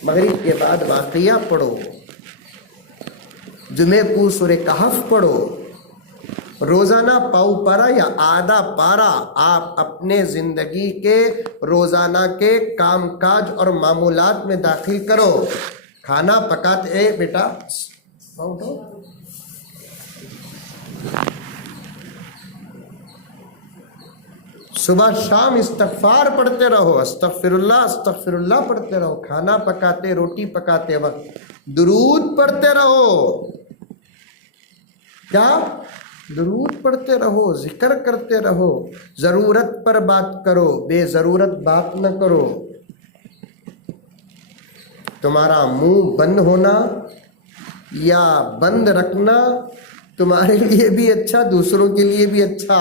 مغرب کے بعد واقعہ پڑھو، جمعے کو سورہ کہف پڑھو، روزانہ پاؤ پارا یا آدھا پارا آپ اپنے زندگی کے روزانہ کے کام کاج اور معمولات میں داخل کرو۔ کھانا پکاتے بیٹا صبح شام استغفار پڑھتے رہو، استغفر اللہ پڑھتے رہو، کھانا پکاتے روٹی پکاتے وقت درود پڑھتے رہو، کیا درود پڑھتے رہو، ذکر کرتے رہو، ضرورت پر بات کرو، بے ضرورت بات نہ کرو۔ تمہارا منہ بند ہونا یا بند رکھنا تمہارے لیے بھی اچھا، دوسروں کے لیے بھی اچھا۔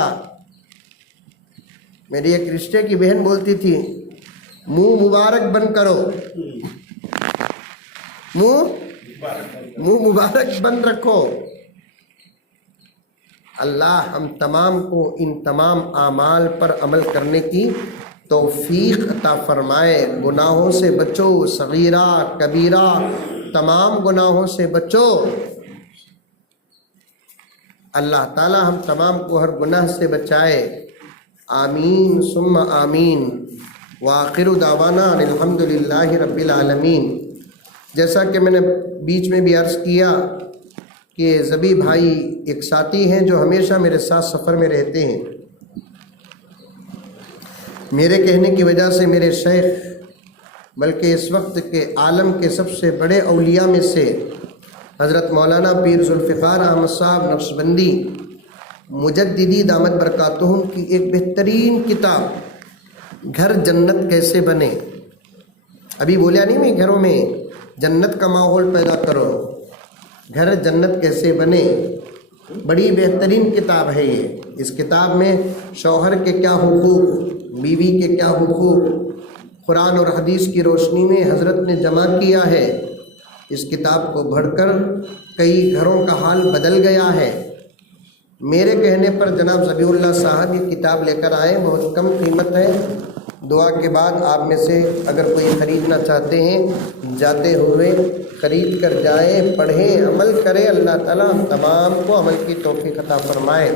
میری ایک رشتے کی بہن بولتی تھی منہ مبارک بند کرو، منہ مبارک بند رکھو۔ اللہ ہم تمام کو ان تمام اعمال پر عمل کرنے کی توفیق عطا فرمائے۔ گناہوں سے بچو، صغیرہ کبیرہ تمام گناہوں سے بچو۔ اللہ تعالی ہم تمام کو ہر گناہ سے بچائے، آمین ثم آمین۔ وآخر دعوانا الحمد للہ رب العالمین۔ جیسا کہ میں نے بیچ میں بھی عرض کیا کہ زبی بھائی ایک ساتھی ہیں جو ہمیشہ میرے ساتھ سفر میں رہتے ہیں۔ میرے کہنے کی وجہ سے میرے شیخ، بلکہ اس وقت کے عالم کے سب سے بڑے اولیاء میں سے حضرت مولانا پیر ذوالفقار احمد صاحب نقشبندی مجددی دامت برکاتہم کی ایک بہترین کتاب گھر جنت کیسے بنے، ابھی بولیا نہیں میں گھروں میں جنت کا ماحول پیدا کرو، گھر جنت کیسے بنے، بڑی بہترین کتاب ہے یہ۔ اس کتاب میں شوہر کے کیا حقوق، بیوی کے کیا حقوق قرآن اور حدیث کی روشنی میں حضرت نے جمع کیا ہے۔ اس کتاب کو پڑھ کر کئی گھروں کا حال بدل گیا ہے۔ میرے کہنے پر جناب ذبیح اللہ صاحب یہ کتاب لے کر آئے، بہت کم قیمت ہے۔ دعا کے بعد آپ میں سے اگر کوئی خریدنا چاہتے ہیں جاتے ہوئے خرید کر جائیں، پڑھیں، عمل کریں۔ اللہ تعالیٰ ہم تمام کو عمل کی توفیق عطا فرمائے۔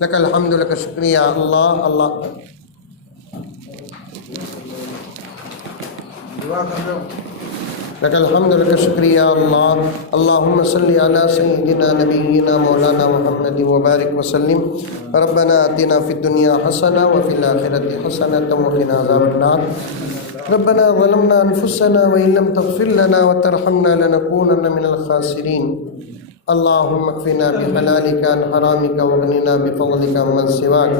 لک الحمد، لک شکریہ اللہ اللہ۔ لک الحمد، لک شکریہ اللہ۔ اللہم صلی علی سیدنا نبینا مولانا محمد وبارک وسلم۔ ربنا آتنا فی الدنیا حسنہ وفی الآخرۃ حسنۃ وقنا عذاب النار۔ ربنا ظلمنا انفسنا وان لم تغفر لنا وترحمنا لنكونن من الخاسرین۔ اللہم اکفنا بحلالک عن حرامک واغننا بفضلک عمن سواک۔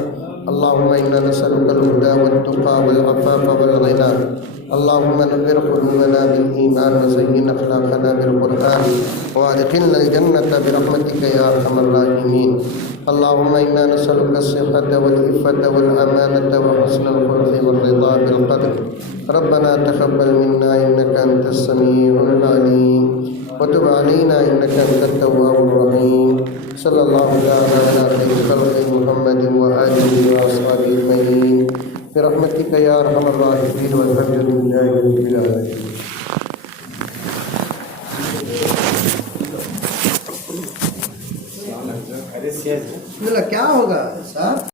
اللہم انا نسألک الہدی والتقی والعفاف والغنی۔ اللہم نور قلوبنا بالایمان وزین اخلاقنا بالقرآن وادخلنا الجنة برحمتک یا ارحم الراحمین۔ اللہم انا نسألک الصحة والعفة والامانة وحسن الخلق والرضا بالقدر۔ ربنا تقبل منا انک انت السمیع العلیم وتب علینا انک انت التواب الرحیم۔ صلی اللہ علیہ خیر خلق محمد وآلہ وأصحابہ اجمعین برحمتک یا ارحم الراحمین والحمد للہ رب العالمین۔ کیا ہوگا صاحب؟